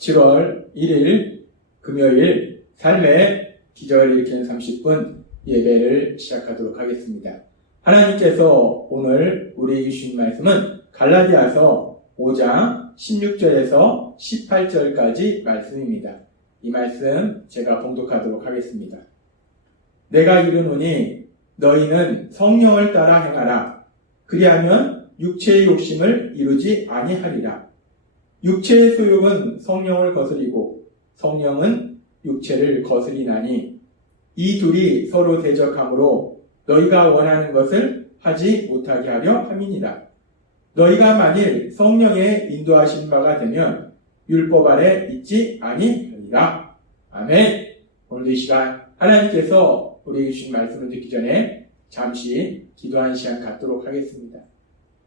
7월 1일 금요일 삶의 기적을 일으키는 30분 예배를 시작하도록 하겠습니다. 하나님께서 오늘 우리에게 주신 말씀은 갈라디아서 5장 16절에서 18절까지 말씀입니다. 이 말씀 제가 봉독하도록 하겠습니다. 내가 이르노니 너희는 성령을 따라 행하라. 그리하면 육체의 욕심을 이루지 아니하리라. 육체의 소욕은 성령을 거스리고 성령은 육체를 거스리나니 이 둘이 서로 대적하므로 너희가 원하는 것을 하지 못하게 하려 함이니라. 너희가 만일 성령의 인도하신 바가 되면 율법 아래 있지 아니하리라. 아멘. 오늘도 이 시간 하나님께서 우리에게 주신 말씀을 듣기 전에 잠시 기도하는 시간 갖도록 하겠습니다.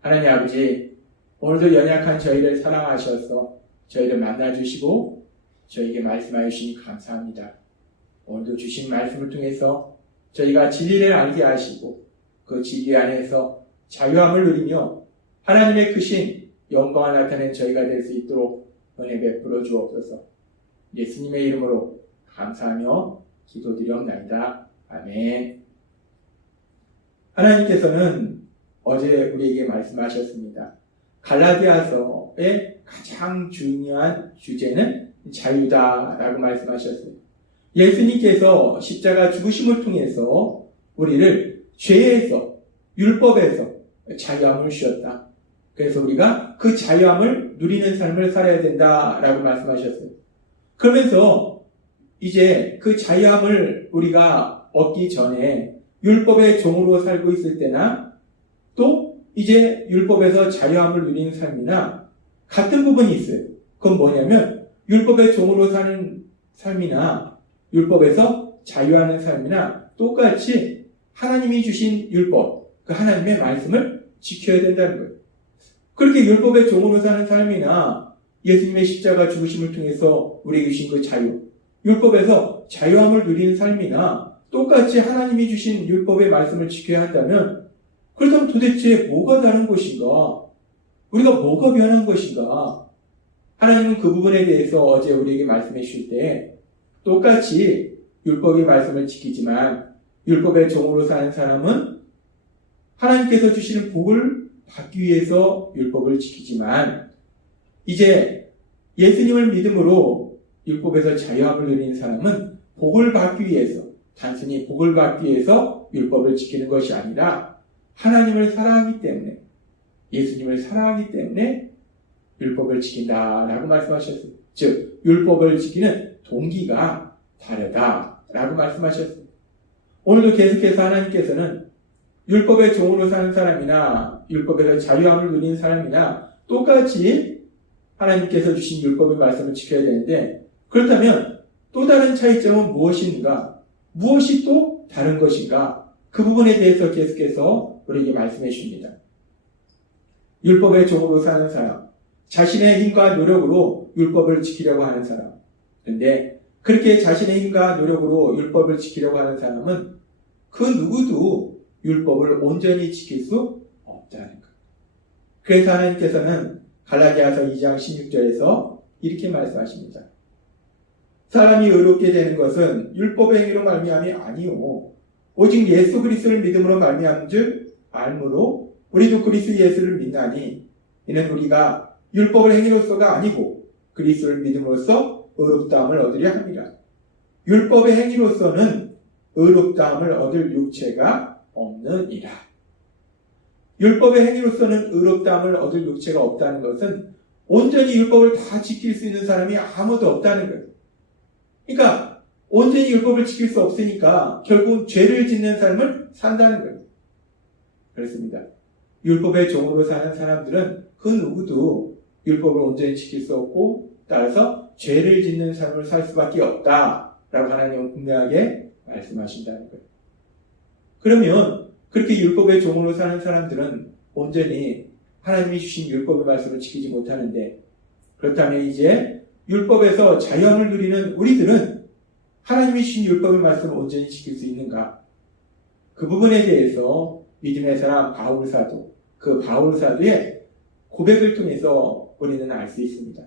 하나님 아버지, 오늘도 연약한 저희를 사랑하셔서 저희를 만나주시고 저희에게 말씀하여 주시니 감사합니다. 오늘도 주신 말씀을 통해서 저희가 진리를 알게 하시고 그 진리 안에서 자유함을 누리며 하나님의 크신 영광을 나타낸 저희가 될 수 있도록 은혜 베풀어 주옵소서. 예수님의 이름으로 감사하며 기도드리옵나이다. 아멘. 하나님께서는 어제 우리에게 말씀하셨습니다. 갈라디아서의 가장 중요한 주제는 자유다라고 말씀하셨어요. 예수님께서 십자가 죽으심을 통해서 우리를 죄에서, 율법에서 자유함을 주셨다. 그래서 우리가 그 자유함을 누리는 삶을 살아야 된다라고 말씀하셨어요. 그러면서 이제 그 자유함을 우리가 얻기 전에 율법의 종으로 살고 있을 때나 또 이제 율법에서 자유함을 누리는 삶이나 같은 부분이 있어요. 그건 뭐냐면 율법의 종으로 사는 삶이나 율법에서 자유하는 삶이나 똑같이 하나님이 주신 율법, 그 하나님의 말씀을 지켜야 된다는 거예요. 그렇게 율법의 종으로 사는 삶이나 예수님의 십자가 죽으심을 통해서 우리에게 주신 그 자유, 율법에서 자유함을 누리는 삶이나 똑같이 하나님이 주신 율법의 말씀을 지켜야 한다면 그렇다면 도대체 뭐가 다른 것인가? 우리가 뭐가 변한 것인가? 하나님은 그 부분에 대해서 어제 우리에게 말씀해 주실 때 똑같이 율법의 말씀을 지키지만 율법의 종으로 사는 사람은 하나님께서 주시는 복을 받기 위해서 율법을 지키지만 이제 예수님을 믿음으로 율법에서 자유함을 누리는 사람은 복을 받기 위해서, 단순히 복을 받기 위해서 율법을 지키는 것이 아니라 하나님을 사랑하기 때문에, 예수님을 사랑하기 때문에 율법을 지킨다라고 말씀하셨어요. 즉, 율법을 지키는 동기가 다르다라고 말씀하셨어요. 오늘도 계속해서 하나님께서는 율법의 종으로 사는 사람이나 율법에서 자유함을 누리는 사람이나 똑같이 하나님께서 주신 율법의 말씀을 지켜야 되는데 그렇다면 또 다른 차이점은 무엇인가? 무엇이 또 다른 것인가? 그 부분에 대해서 계속해서 우리에게 말씀해 주십니다. 율법의 종으로 사는 사람, 자신의 힘과 노력으로 율법을 지키려고 하는 사람. 그런데 그렇게 자신의 힘과 노력으로 율법을 지키려고 하는 사람은 그 누구도 율법을 온전히 지킬 수 없다는 것. 그래서 하나님께서는 갈라디아서 2장 16절에서 이렇게 말씀하십니다. 사람이 의롭게 되는 것은 율법의 행위로 말미암이 아니오 오직 예수 그리스도를 믿음으로 말미암은 줄 알므로 우리도 그리스도 예수를 믿나니 이는 우리가 율법을 행위로서가 아니고 그리스도를 믿음으로써 의롭다함을 얻으려 합니다. 율법의 행위로서는 의롭다함을 얻을 육체가 없느니라. 율법의 행위로서는 의롭다함을 얻을 육체가 없다는 것은 온전히 율법을 다 지킬 수 있는 사람이 아무도 없다는 거예요. 그러니까 온전히 율법을 지킬 수 없으니까 결국 죄를 짓는 삶을 산다는 거예요. 그렇습니다. 율법의 종으로 사는 사람들은 그 누구도 율법을 온전히 지킬 수 없고 따라서 죄를 짓는 삶을 살 수밖에 없다라고 하나님은 분명하게 말씀하신다는 거예요. 그러면 그렇게 율법의 종으로 사는 사람들은 온전히 하나님이 주신 율법의 말씀을 지키지 못하는데 그렇다면 이제 율법에서 자유함을 누리는 우리들은 하나님이 주신 율법의 말씀을 온전히 지킬 수 있는가? 그 부분에 대해서 믿음의 사람 바울사도, 그 바울사도의 고백을 통해서 우리는 알 수 있습니다.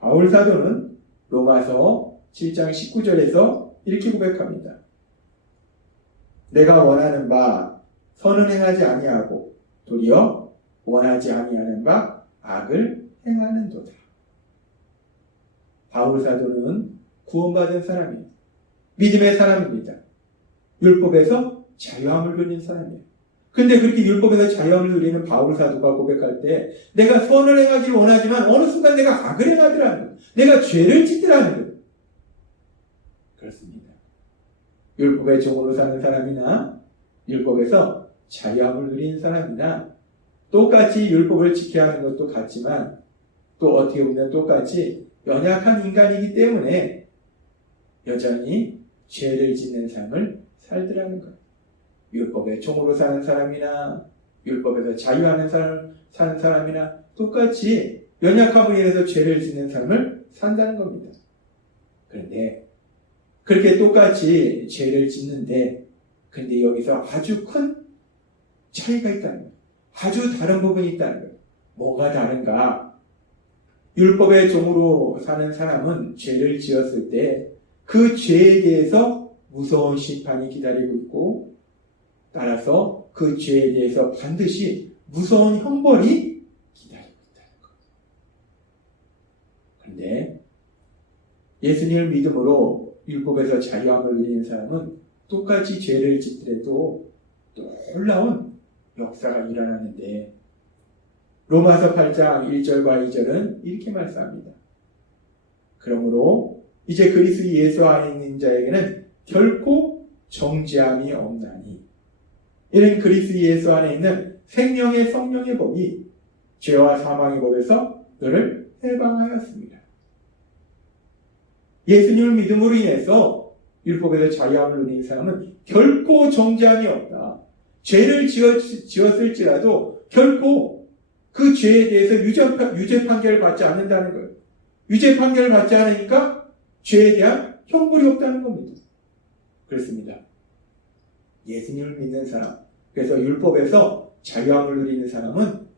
바울사도는 로마서 7장 19절에서 이렇게 고백합니다. 내가 원하는 바 선은 행하지 아니하고 도리어 원하지 아니하는 바 악을 행하는도다. 바울 사도는 구원받은 사람입니다. 믿음의 사람입니다. 율법에서 자유함을 누리는 사람이에요. 근데 그렇게 율법에서 자유함을 누리는 바울 사도가 고백할 때 내가 선을 행하기를 원하지만 어느 순간 내가 악을 행하더라는 거예요. 내가 죄를 짓더라는 거예요. 그렇습니다. 율법의 종으로 사는 사람이나 율법에서 자유함을 누리는 사람이나 똑같이 율법을 지켜야 하는 것도 같지만 또 어떻게 보면 똑같이 연약한 인간이기 때문에 여전히 죄를 짓는 삶을 살더라는 거예요. 율법의 종으로 사는 사람이나 율법에서 자유하는 사는 사람이나 똑같이 연약함으로 인해서 죄를 짓는 삶을 산다는 겁니다. 그런데 그렇게 똑같이 죄를 짓는데 근데 여기서 아주 큰 차이가 있다는 거예요. 아주 다른 부분이 있다는 거예요. 뭐가 다른가? 율법의 종으로 사는 사람은 죄를 지었을 때 그 죄에 대해서 무서운 심판이 기다리고 있고 따라서 그 죄에 대해서 반드시 무서운 형벌이 기다리고 있다는 거예요. 그런데 예수님을 믿음으로 율법에서 자유함을 누리는 사람은 똑같이 죄를 짓더라도 놀라운 역사가 일어나는데 로마서 8장 1절과 2절은 이렇게 말씀합니다. 그러므로 이제 그리스도 예수 안에 있는 자에게는 결코 정죄함이 없나니 이는 그리스도 예수 안에 있는 생명의 성령의 법이 죄와 사망의 법에서 너를 해방하였습니다. 예수님을 믿음으로 인해서 율법에서 자유함을 누리는 사람은 결코 정죄함이 없다. 죄를 지었을지라도 결코 그 죄에 대해서 유죄 판결을 받지 않는다는 거예요. 유죄 판결을 받지 않으니까 죄에 대한 형벌이 없다는 겁니다. 그렇습니다. 예수님을 믿는 사람, 그래서 율법에서 자유함을 누리는 사람은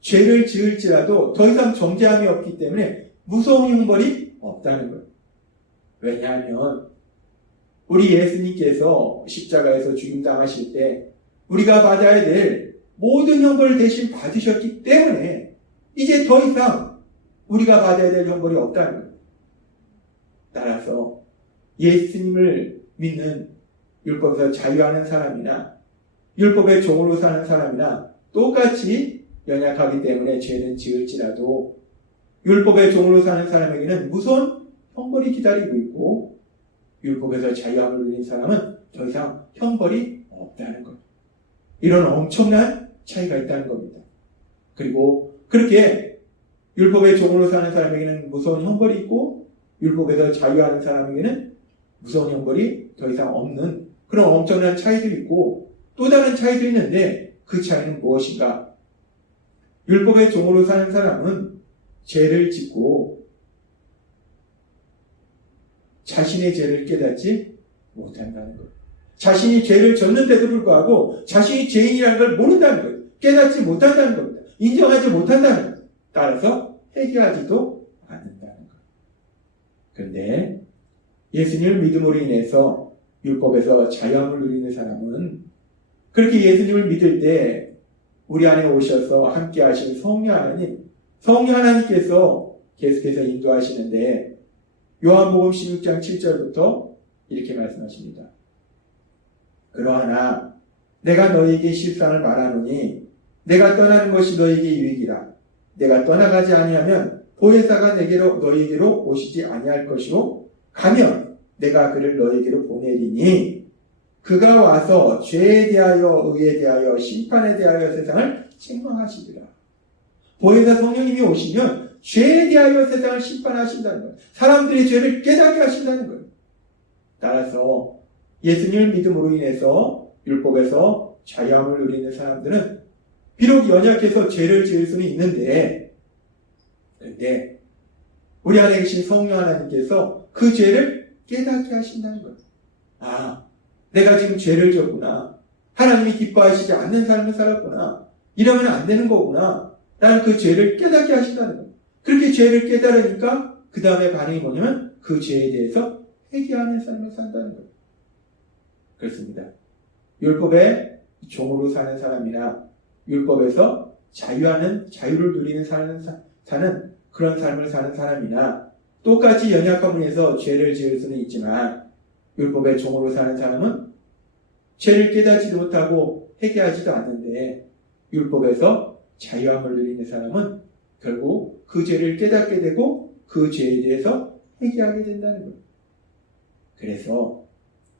죄를 지을지라도 더 이상 정죄함이 없기 때문에 무서운 형벌이 없다는 거예요. 왜냐하면 우리 예수님께서 십자가에서 죽임당하실 때 우리가 받아야 될 모든 형벌을 대신 받으셨기 때문에 이제 더 이상 우리가 받아야 될 형벌이 없다는 거예요. 따라서 예수님을 믿는 율법에서 자유하는 사람이나 율법의 종으로 사는 사람이나 똑같이 연약하기 때문에 죄는 지을지라도 율법의 종으로 사는 사람에게는 무서운 형벌이 기다리고 있고 율법에서 자유함을 누리는 사람은 더 이상 형벌이 없다는 것. 이런 엄청난 차이가 있다는 겁니다. 그리고 그렇게 율법의 종으로 사는 사람에게는 무서운 형벌이 있고 율법에서 자유하는 사람에게는 무서운 형벌이 더 이상 없는 그런 엄청난 차이도 있고 또 다른 차이도 있는데 그 차이는 무엇인가? 율법의 종으로 사는 사람은 죄를 짓고 자신의 죄를 깨닫지 못한다는 것. 자신이 죄를 졌는데도 불구하고 자신이 죄인이라는 걸 모른다는 거예요. 깨닫지 못한다는 겁니다. 인정하지 못한다는 거예요. 따라서 회개하지도 않는다는 거예요. 그런데 예수님을 믿음으로 인해서 율법에서 자유함을 누리는 사람은 그렇게 예수님을 믿을 때 우리 안에 오셔서 함께 하신 성령 하나님께서 계속해서 인도하시는데 요한복음 16장 7절부터 이렇게 말씀하십니다. 그러하나 내가 너희에게 실상을 말하노니 내가 떠나는 것이 너희에게 유익이라. 내가 떠나가지 아니하면 보혜사가 너희에게로 오시지 아니할 것이요 가면 내가 그를 너희에게로 보내리니 그가 와서 죄에 대하여 의에 대하여 심판에 대하여 세상을 책망하시리라. 보혜사 성령님이 오시면 죄에 대하여 세상을 심판하신다는 거예요. 사람들의 죄를 깨닫게 하신다는 거예요. 따라서 예수님을 믿음으로 인해서 율법에서 자유함을 누리는 사람들은 비록 연약해서 죄를 지을 수는 있는데 그런데 우리 안에 계신 성령 하나님께서 그 죄를 깨닫게 하신다는 거예요. 아, 내가 지금 죄를 졌구나. 하나님이 기뻐하시지 않는 삶을 살았구나. 이러면 안 되는 거구나. 라는 그 죄를 깨닫게 하신다는 거예요. 그렇게 죄를 깨달으니까 그 다음에 반응이 뭐냐면 그 죄에 대해서 회개하는 삶을 산다는 거예요. 그렇습니다. 율법의 종으로 사는 사람이나 율법에서 자유를 누리는 사는 그런 삶을 사는 사람이나 똑같이 연약함을 해서 죄를 지을 수는 있지만 율법의 종으로 사는 사람은 죄를 깨닫지도 못하고 회개하지도 않는데 율법에서 자유함을 누리는 사람은 결국 그 죄를 깨닫게 되고 그 죄에 대해서 회개하게 된다는 거예요. 그래서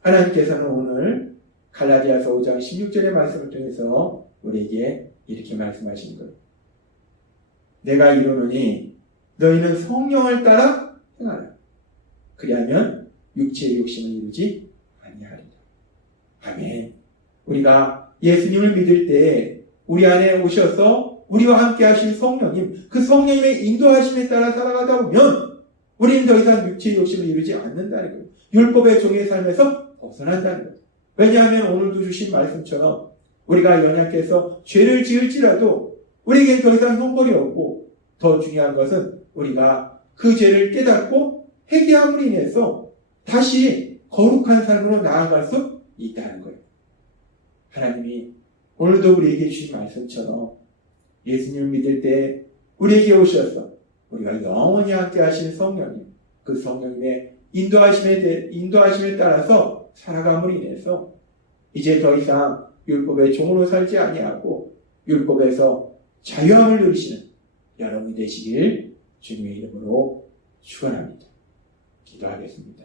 하나님께서는 오늘 갈라디아서 5장 16절의 말씀을 통해서 우리에게 이렇게 말씀하시는 거예요. 내가 이르노니 너희는 성령을 따라 행하라. 그리하면 육체의 욕심을 이루지 아니하리라. 아멘. 우리가 예수님을 믿을 때 우리 안에 오셔서 우리와 함께 하신 성령님, 그 성령님의 인도하심에 따라 살아가다 보면 우리는 더 이상 육체의 욕심을 이루지 않는다는 거예요. 율법의 종의 삶에서 벗어난다는 거예요. 왜냐하면 오늘도 주신 말씀처럼 우리가 연약해서 죄를 지을지라도 우리에겐 더 이상 형벌이 없고 더 중요한 것은 우리가 그 죄를 깨닫고 회개함으로 인해서 다시 거룩한 삶으로 나아갈 수 있다는 거예요. 하나님이 오늘도 우리에게 주신 말씀처럼 예수님을 믿을 때 우리에게 오셔서 우리가 영원히 함께 하신 성령님, 그 성령님의 인도하심에 따라서 살아감으로 인해서 이제 더 이상 율법의 종으로 살지 아니하고 율법에서 자유함을 누리시는 여러분이 되시길 주님의 이름으로 축원합니다. 기도하겠습니다.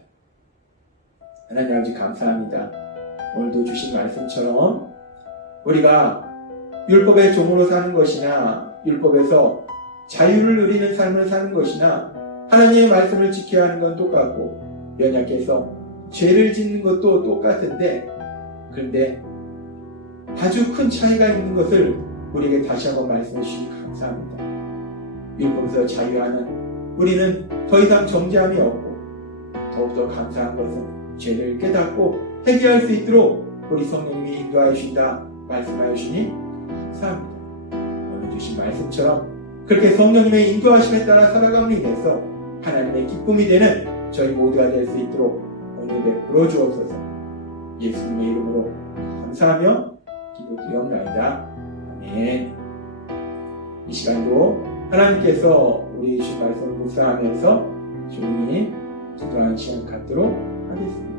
하나님 아버지 감사합니다. 오늘도 주신 말씀처럼 우리가 율법의 종으로 사는 것이나 율법에서 자유를 누리는 삶을 사는 것이나 하나님의 말씀을 지켜야 하는 건 똑같고 연약해서 죄를 짓는 것도 똑같은데 그런데 아주 큰 차이가 있는 것을 우리에게 다시 한번 말씀해 주시기 감사합니다. 율법에서 자유하는 우리는 더 이상 정죄함이 없고 더욱더 감사한 것은 죄를 깨닫고 회개할 수 있도록 우리 성령님이 인도하여 주신다 말씀하여 주시니 감사합니다. 오늘 주신 말씀처럼 그렇게 성령님의 인도하심에 따라 살아감으로 인해서 하나님의 기쁨이 되는 저희 모두가 될 수 있도록 은혜 베풀어 주옵소서. 예수님의 이름으로 감사하며 기도드리옵나이다. 아멘. 이 시간도 하나님께서 우리 주신 말씀을 묵상하면서 조용히 기도하는 시간 갖도록 하겠습니다.